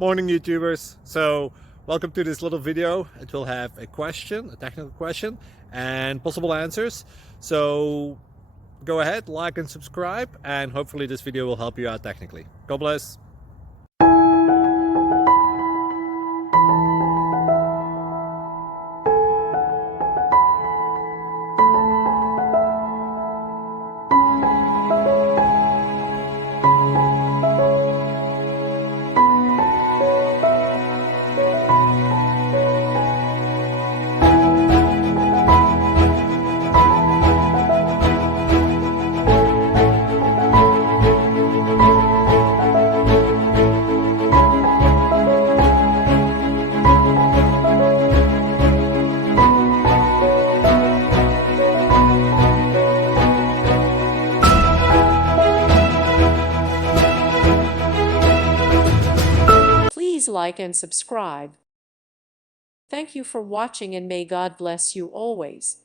Morning YouTubers. So welcome to this little video. It will have a question, a technical question, and possible answers. So go ahead, like and subscribe, and hopefully this video will help you out technically. God bless. Please like and subscribe. Thank you for watching and may God bless you always.